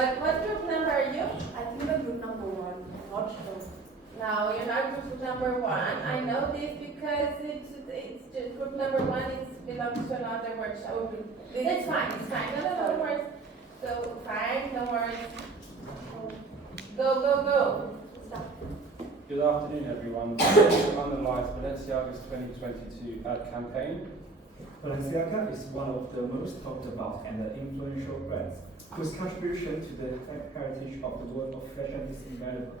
What group number are you? I think I'm group number 1. I'm not sure. No, you're not group number 1. I know this because it's just group number 1 belongs to another workshop group. It's fine, it's fine. No worries. So fine, no worries. Go. Stop. Good afternoon, everyone. Today we analyse Balenciaga's 2022 ad campaign. Balenciaga is one of the most talked about and influential brands, whose contribution to the heritage of the world of fashion is invaluable.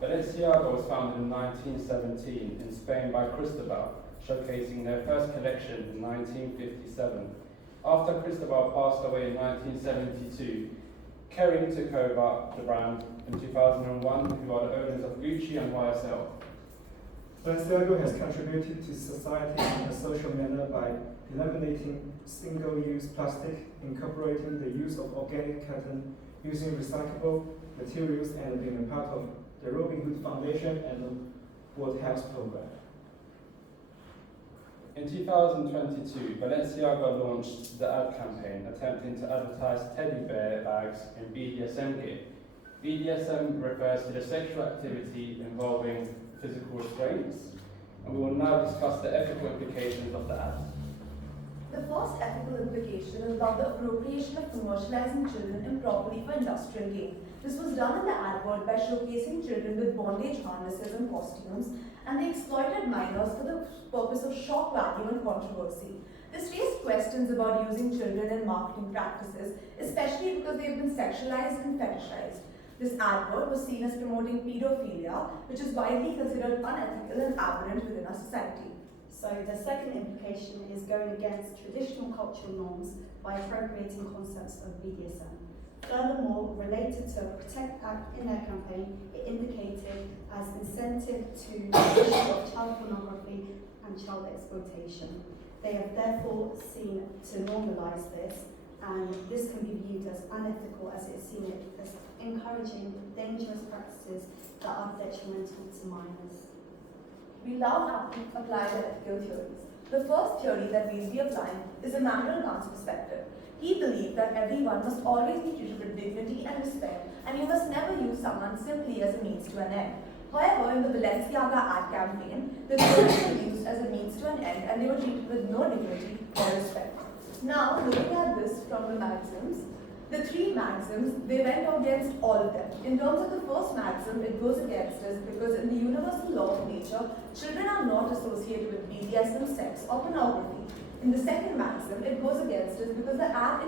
Balenciaga was founded in 1917 in Spain by Cristobal, showcasing their first collection in 1957. After Cristobal passed away in 1972, Kering took over the brand in 2001, who are the owners of Gucci and YSL. Balenciaga has contributed to society in a social manner by eliminating single-use plastic, incorporating the use of organic cotton, using recyclable materials, and being a part of the Robin Hood Foundation and the World Health Program. In 2022, Balenciaga launched the ad campaign attempting to advertise teddy bear bags in BDSM gear. BDSM refers to the sexual activity involving physical restraints, and we will now discuss the ethical implications of the ad. The first ethical implication is about the appropriation of commercializing children improperly for industrial gain. This was done in the advert by showcasing children with bondage harnesses and costumes, and they exploited minors for the purpose of shock value and controversy. This raised questions about using children in marketing practices, especially because they have been sexualized and fetishized. This advert was seen as promoting pedophilia, which is widely considered unethical and aberrant within our society. So the second implication is going against traditional cultural norms by appropriating concepts of BDSM. Furthermore, related to a Protect Act in their campaign, it indicated as incentive to the issue of child pornography and child exploitation. They have therefore seen to normalise this, and this can be viewed as unethical as it is seen as encouraging dangerous practices that are detrimental to minors. We now apply the ethical theories. The first theory that we'll be applying is Immanuel Kant's perspective. He believed that everyone must always be treated with dignity and respect, and you must never use someone simply as a means to an end. However, in the Balenciaga ad campaign, the children were used as a means to an end, and they were treated with no dignity or respect. Now, looking at this from the maxims, the 3 maxims, they went against all of them. In terms of the first maxim, it goes against us because in the universal law of nature, children are not associated with BDSM, sex, or pornography. In the second maxim, it goes against us because the act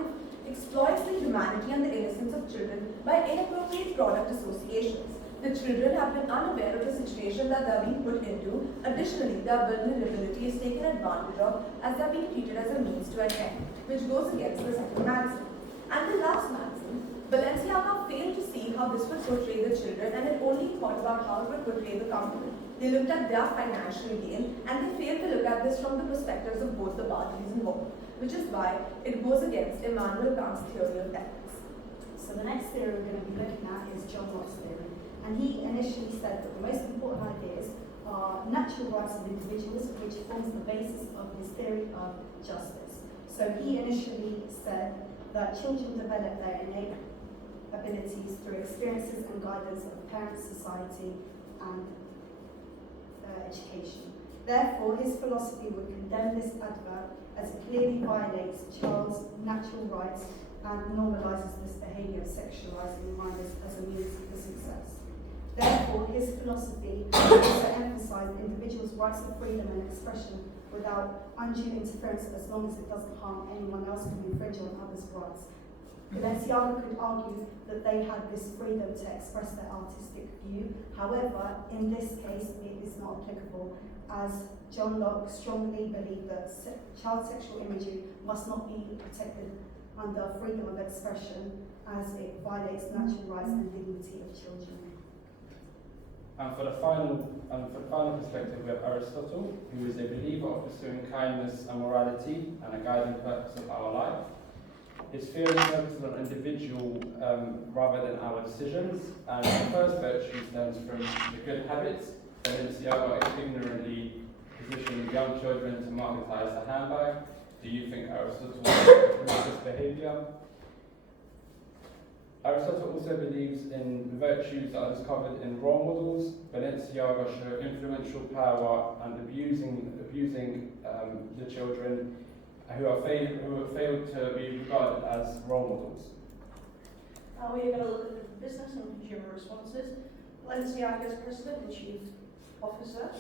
exploits the humanity and the innocence of children by inappropriate product associations. The children have been unaware of the situation that they are being put into. Additionally, their vulnerability is taken advantage of as they are being treated as a means to an end, which goes against the second maxim. And the last maxim, Balenciaga failed to see how this would portray the children, and it only thought about how it would portray the company. They looked at their financial gain, and they failed to look at this from the perspectives of both the parties involved, which is why it goes against Immanuel Kant's theory of ethics. So the next theory we're going to be looking at is John Locke's theory. And he initially said that the most important ideas are natural rights of individuals, which forms the basis of his theory of justice. So he initially said that children develop their innate abilities through experiences and guidance of parents, society, and education. Therefore, his philosophy would condemn this advert as it clearly violates child's natural rights and normalises this behaviour of sexualising minors as a means for success. Therefore, his philosophy also emphasised individuals' rights of freedom and expression without undue interference as long as it doesn't harm anyone else and infringe on others' rights. Balenciaga could argue that they had this freedom to express their artistic view. However, in this case, it is not applicable, as John Locke strongly believed that child sexual imagery must not be protected under freedom of expression, as it violates natural rights and dignity of children. And for the final perspective, we have Aristotle, who is a believer of pursuing kindness and morality and a guiding purpose of our life. His theory focuses on individual rather than our decisions, and the first virtue stems from the good habits. Balenciaga ignorantly positioning young children to marketize the handbag. Do you think Aristotle promotes this behavior? Aristotle also believes in the virtues that are discovered in role models. Balenciaga show influential power and abusing the children who have failed to be regarded as role models. Now we are going to look at the business and consumer responses. Balenciaga's president and chief officer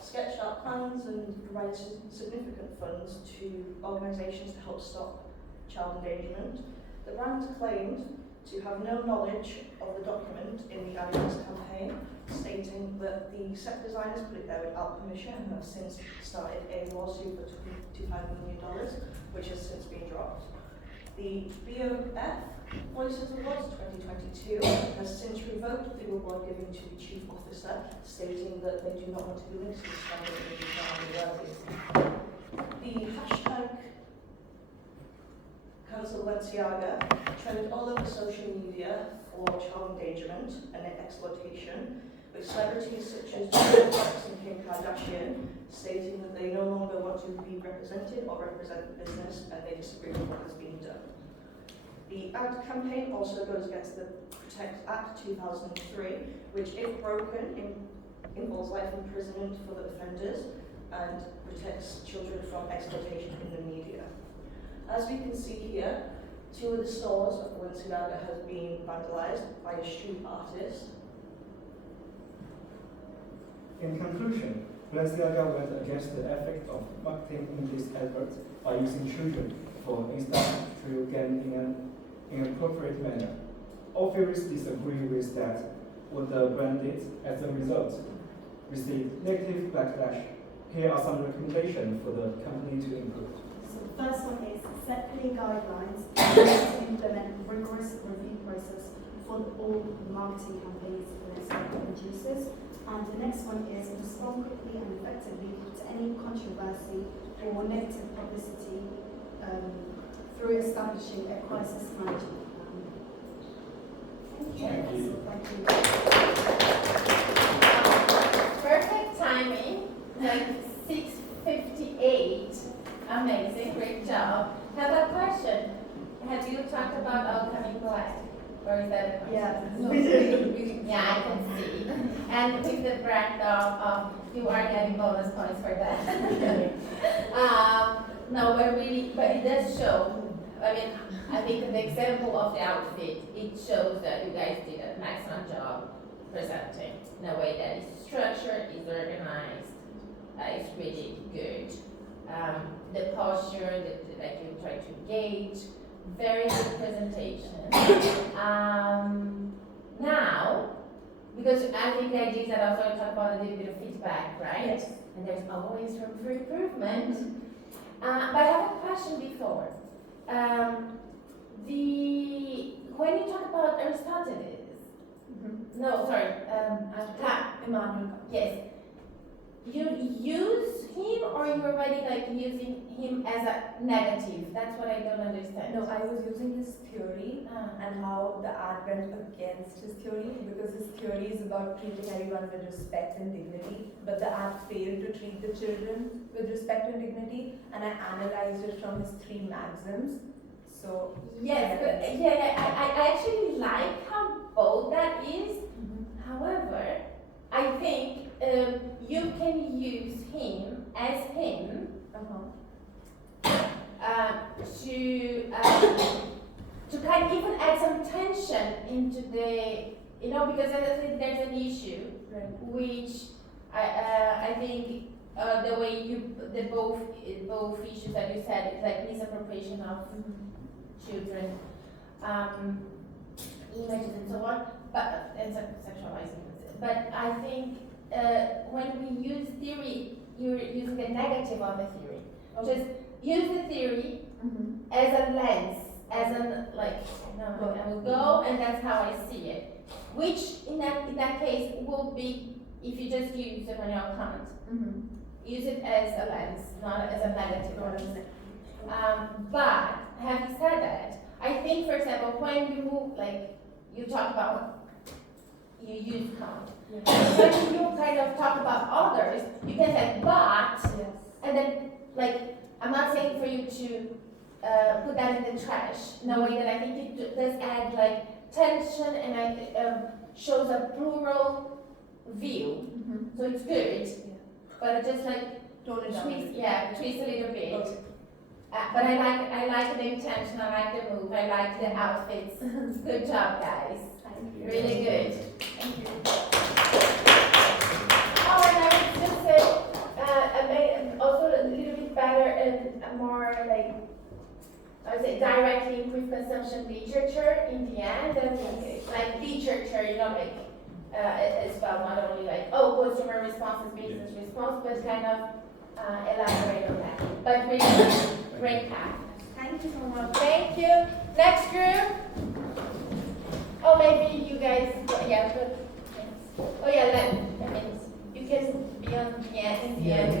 sketched out plans and provided significant funds to organisations to help stop child endangerment. The brand claimed to have no knowledge of the document in the Adidas campaign, stating that the set designers put it there without permission and have since started a lawsuit for $25 million, which has since been dropped. The BOF Voices Awards 2022 has since revoked the award given to the chief officer, stating that they do not want to be linked to the standard of the hashtag Cancel Balenciaga trended all over social media for child endangerment and exploitation, with celebrities such as Julia Fox and Kim Kardashian stating that they no longer want to be represented or represent the business and they disagree with what has been done. The ad campaign also goes against the Protect Act 2003, which, if broken, involves life imprisonment for the offenders and protects children from exploitation in the media. As we can see here, 2 of the stores of Balenciaga have been vandalized by a street artist. In conclusion, Balenciaga went against the effect of marketing in this advert by using children for instance to gain in an inappropriate manner. All theories disagree with that what the brand did as a result received negative backlash. Here are some recommendations for the company to improve. So the first one is set clear guidelines to implement a rigorous review process for all marketing campaigns Balenciaga produces. And the next one is respond quickly and effectively to any controversy or negative publicity through establishing a crisis management plan. Thank you. Thank you. Perfect timing, like 6:58. Amazing, great job. Have a question. Have you talked about upcoming Black? Or is that a question? Yeah, we did. Yeah, I can see. And with the brand of you are getting bonus points for that. No, but it does show. I mean, I think the example of the outfit, it shows that you guys did an excellent job presenting in a way that is structured, is organized, is really good. The posture that you try to gauge, very good presentation. Now, because I think the idea is that also I talk about a little bit of feedback, right? Yes. And there's always room for improvement. But I have a question before. When you talk about Aristotle, no, sorry, Immanuel. yes. You use him or you're already like using him as a negative? That's what I don't understand. No, I was using his theory and how the ad went against his theory, because his theory is about treating everyone with respect and dignity, but the ad failed to treat the children with respect and dignity, and I analyzed it from his 3 maxims. So Yes, but I actually like how bold that is. However, I think you can use him as him to kind of even add some tension into the, because there's an issue, which I think the way the both issues that you said, it's like misappropriation of children, images and so on, and sexualizing. But I think when we use theory, you're using the negative of the theory. Just use the theory as a lens, as an I will go and that's how I see it. Which in that case will be, if you just use it on your account, use it as a lens, not as a negative lens. But having said that, I think, for example, when you move, you talk about, you use count. When you kind of talk about others, you can say but, and then I'm not saying for you to put that in the trash in a way that I think it does add tension and shows a plural view. So it's good, but it just like Tone it down. twist a little bit. But I like the intention, I like the move, I like the outfits. Good job, guys. Really good. Thank you. Oh, and I would just say, also a little bit better and more like, I would say directly with consumption literature in the end, and like literature, you know, like, as well, not only like, oh, consumer response is business response, but kind of elaborate on that. But really, great path. Thank you so much. Thank you. Next group. Oh, maybe you guys, yeah, but, oh yeah, you can be on the end, in the end.